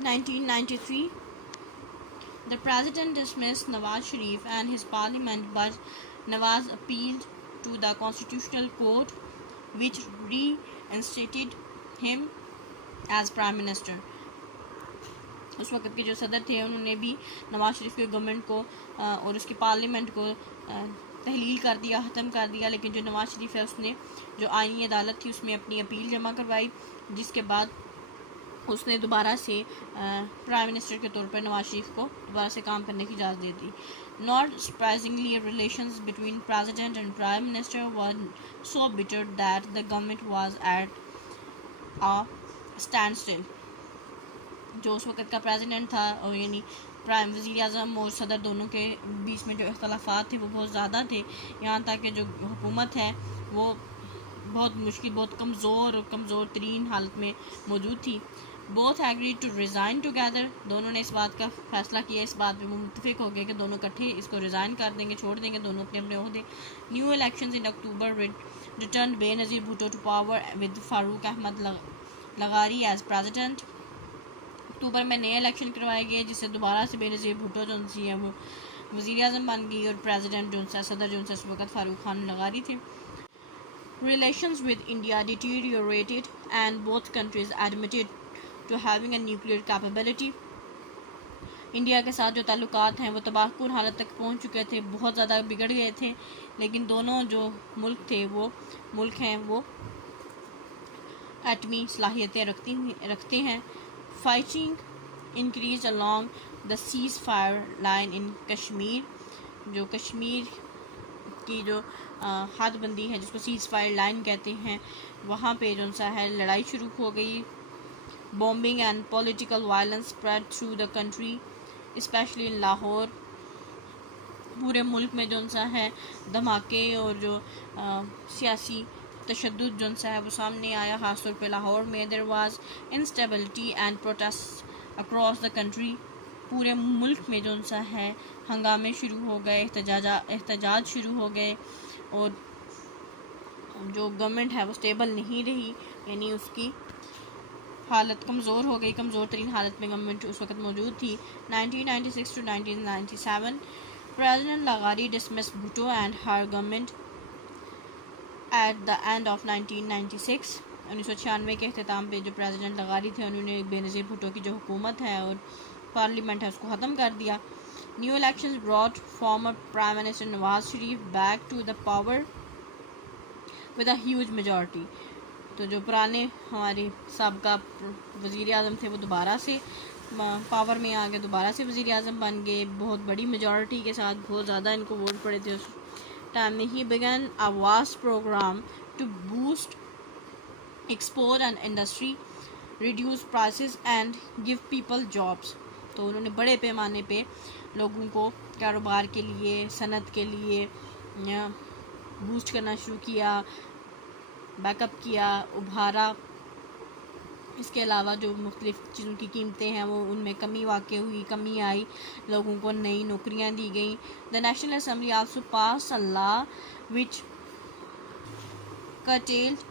1993, the president dismissed Nawaz Sharif and his parliament, but Nawaz appealed to the constitutional court, which reinstated him as prime minister. اس وقت کے جو صدر تھے انہوں نے بھی نواز شریف کے گورنمنٹ کو اور اس کی پارلیمنٹ کو تحلیل کر دیا، ختم کر دیا، لیکن جو نواز شریف ہے اس نے جو آئینی عدالت تھی اس میں اپنی اپیل جمع کروائی، جس کے بعد اس نے دوبارہ سے پرائم منسٹر کے طور پر نواز شریف کو دوبارہ سے کام کرنے کی اجازت دے دی. Not surprisingly, relations between president and prime minister were so bitter that the government was at a standstill. جو اس وقت کا پریزیڈنٹ تھا اور یعنی وزیر اعظم اور صدر دونوں کے بیچ میں جو اختلافات تھے وہ بہت زیادہ تھے، یہاں تک کہ جو حکومت ہے وہ بہت مشکل، بہت کمزور ترین حالت میں موجود تھی. Both agreed to resign together. دونوں نے اس بات کا فیصلہ کیا، اس بات پہ متفق ہو گئے کہ دونوں اکٹھے اس کو ریزائن کر دیں گے، چھوڑ دیں گے دونوں اپنے اپنے عہدے. New elections in October returned Benazir Bhutto to power with Farooq Ahmad Laghari as president. اکتوبر میں نئے الیکشن کروائے گئے جس سے دوبارہ سے بینظیر بھٹو جو سی ہے وہ وزیر اعظم بن گئی اور پریزیڈنٹ جو سے صدر جو سے اس وقت فاروق خان لغاری تھے. Relations with India deteriorated and both countries admitted to having a nuclear capability. India کے ساتھ جو تعلقات ہیں وہ تباہ کن حالت تک پہنچ چکے تھے، بہت زیادہ بگڑ گئے تھے، لیکن دونوں جو ملک تھے وہ ملک ہیں وہ ایٹمی صلاحیتیں رکھتے ہیں. Fighting increased along the ceasefire line in Kashmir. جو کشمیر کی جو حد بندی ہے جس کو سیز فائر لائن کہتے ہیں، وہاں پہ جو سا ہے لڑائی شروع ہو گئی. Bombing and political violence spread through the country, especially in Lahore. پورے ملک میں جو سا ہے دھماکے اور جو سیاسی تشدد جو سا ہے وہ سامنے آیا، خاص طور پہ لاہور میں. There was instability and protests across the country. پورے ملک میں جو سا ہے ہنگامے شروع ہو گئے، احتجاج شروع ہو گئے، اور جو گورنمنٹ ہے وہ سٹیبل نہیں رہی، یعنی اس کی حالت کمزور ہو گئی، کمزور ترین حالت میں گورنمنٹ اس وقت موجود تھی. 1996 to 1997, President Laghari dismissed Bhutto and her government at the end of 1996. 1996 کے اختتام پہ جو پریزیڈنٹ لغاری تھے انہوں نے بینظیر بھٹو کی جو حکومت ہے اور پارلیمنٹ ہے اس کو ختم کر دیا. New elections brought former Prime Minister Nawaz Sharif back to the power with a huge majority. تو جو پرانے ہمارے سابقہ وزیر اعظم تھے وہ دوبارہ سے پاور میں آ گئے، دوبارہ سے وزیر اعظم بن گئے بہت بڑی میجورٹی کے ساتھ، بہت زیادہ ان کو ووٹ پڑے تھے اس ٹائم میں. He began a vast program to boost export and industry, reduce prices and give people jobs. تو انہوں نے بڑے پیمانے پہ لوگوں کو کاروبار کے لیے، صنعت کے لیے بوسٹ کرنا شروع کیا، بیک اپ کیا، ابھارا. اس کے علاوہ جو مختلف چیزوں کی قیمتیں ہیں وہ ان میں کمی واقع ہوئی، کمی آئی، لوگوں کو نئی نوکریاں دی گئیں. The National Assembly also passed a law which curtailed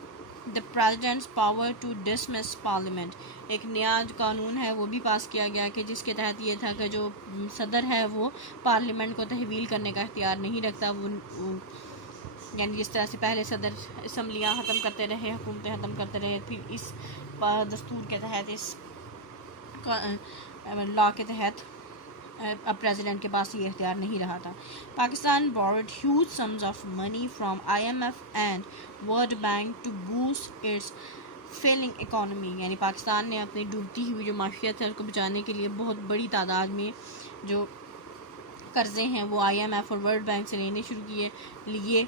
the president's power to dismiss parliament. ایک نیا جو قانون ہے وہ بھی پاس کیا گیا کہ جس کے تحت یہ تھا کہ جو صدر ہے وہ پارلیمنٹ کو تحویل کرنے کا اختیار نہیں رکھتا. وہ یعنی جس طرح سے پہلے صدر اسمبلیاں ختم کرتے رہے، حکومتیں ختم کرتے رہے، پھر اس دستور کے تحت، اس لا کے تحت اب پریزیڈنٹ کے پاس یہ اختیار نہیں رہا تھا. Pakistan borrowed huge sums of money from IMF and World Bank to boost its failing economy. یعنی پاکستان نے اپنی ڈوبتی ہوئی جو معیشت ہے اس کو بچانے کے لیے بہت بڑی تعداد میں جو قرضے ہیں وہ IMF اور ورلڈ بینک سے لینے شروع لیے.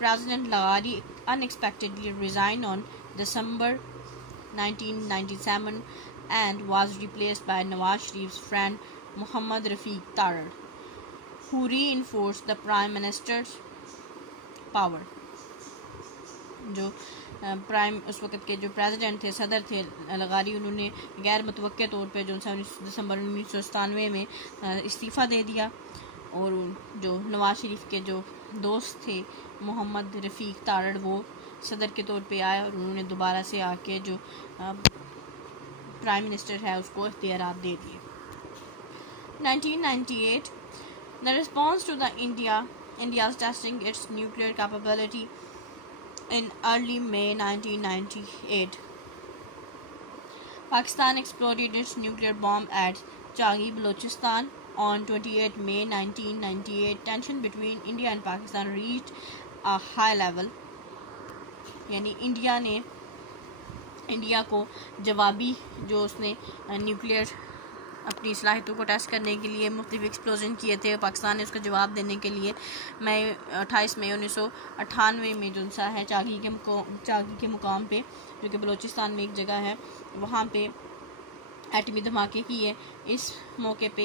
President Laghari unexpectedly resigned on December 1997 and was replaced by Nawaz Sharif's friend Mohammad Rafiq Tarar, who reinforced the Prime Minister's power. جو اس وقت کے جو پریزیڈنٹ تھے، صدر تھے لغاری، انہوں نے غیر متوقع طور پہ جو دسمبر 1997 میں استعفیٰ دے دیا، اور جو نواز شریف کے جو دوست تھے محمد رفیق تارڑ وہ صدر کے طور پہ آئے، اور انہوں نے دوبارہ سے آ کے جو پرائم منسٹر ہے اس کو اختیارات دے دیے۔ 1998 The response to the India's testing its nuclear capability in early May 1998. Pakistan exploded its nuclear bomb at Chagi, Balochistan on 28 May 1998. Tension between India and Pakistan reached a high level. یعنی India کو جوابی جو اس نے nuclear اپنی صلاحیتوں کو test کرنے کے لیے مختلف ایکسپلوژن کیے تھے، پاکستان نے اس کا جواب دینے کے لیے 28 مئی 1998 میں جو سا ہے چاگی کے مقام پہ، جو کہ بلوچستان میں ایک جگہ ہے، وہاں پہ ایٹمی دھماکے کیے۔ اس موقع پہ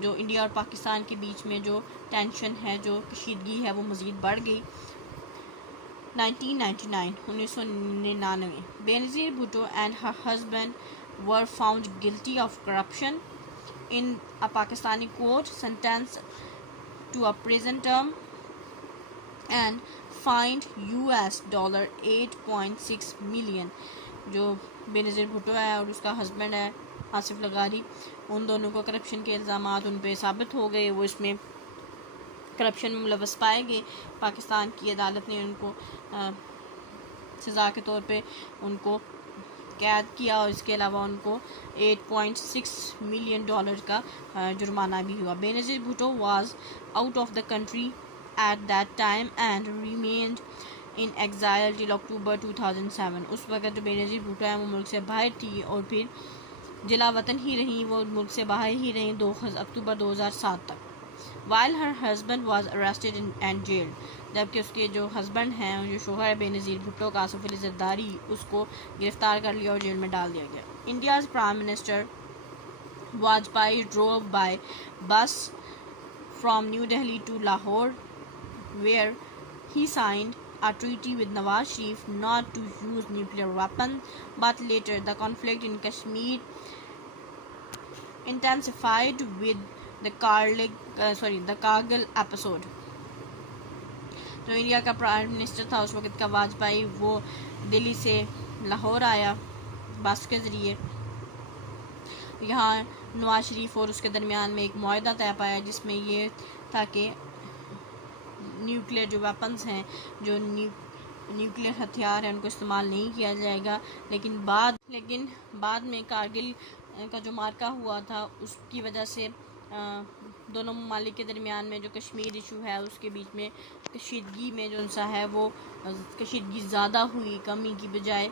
جو انڈیا اور پاکستان کے بیچ میں جو ٹینشن ہے، جو کشیدگی ہے، وہ مزید بڑھ گئی۔ 1999 Benazir Bhutto and her husband were found guilty of corruption in a Pakistani court, sentenced to a prison term and fined $8.6 million. جو بینظیر بھٹو ہے اور اس کا ہسبینڈ ہے آصف لغاری، ان دونوں کو کرپشن کے الزامات ان پہ ثابت ہو گئے، وہ اس میں کرپشن میں ملوث پائے گئے۔ پاکستان کی عدالت نے ان کو سزا کے طور پہ ان کو قید کیا، اور اس کے علاوہ ان کو $8.6 ملین کا جرمانہ بھی ہوا۔ Benazir Bhutto was out of the country at that time and remained in exile till October 2007۔ اس وقت جو بینظیر بھٹو ہیں وہ ملک سے باہر تھی اور پھر جلا وطن ہی رہیں، وہ ملک سے باہر ہی رہیں اکتوبر 2007 تک۔ While her husband was arrested and jailed، جبکہ اس کے جو ہسبینڈ ہیں، جو شوہر ہے بینظیر بھٹو کا، آصف علی زرداری، اس کو گرفتار کر لیا اور جیل میں ڈال دیا گیا۔ India's Prime Minister Vajpayee drove by bus from New Delhi to Lahore, where he signed a treaty with Nawaz Sharif not to use nuclear weapons, but later the conflict in Kashmir intensified with the Kargil episode۔ جو India کا prime minister تھا اس وقت کا واجپئی، وہ دلی سے لاہور آیا بس کے ذریعے۔ یہاں نواز شریف اور اس کے درمیان میں ایک معاہدہ طے پایا، جس میں یہ تھا کہ نیوکلیئر جو ویپنز ہیں، جو نیوکلیئر ہتھیار ہیں، ان کو استعمال نہیں کیا جائے گا۔ لیکن بعد میں کارگل کا جو مارکہ ہوا تھا، اس کی وجہ سے دونوں ممالک کے درمیان میں جو کشمیر ایشو ہے، اس کے بیچ میں کشیدگی میں جو سا ہے وہ کشیدگی زیادہ ہوئی، کمی کی بجائے۔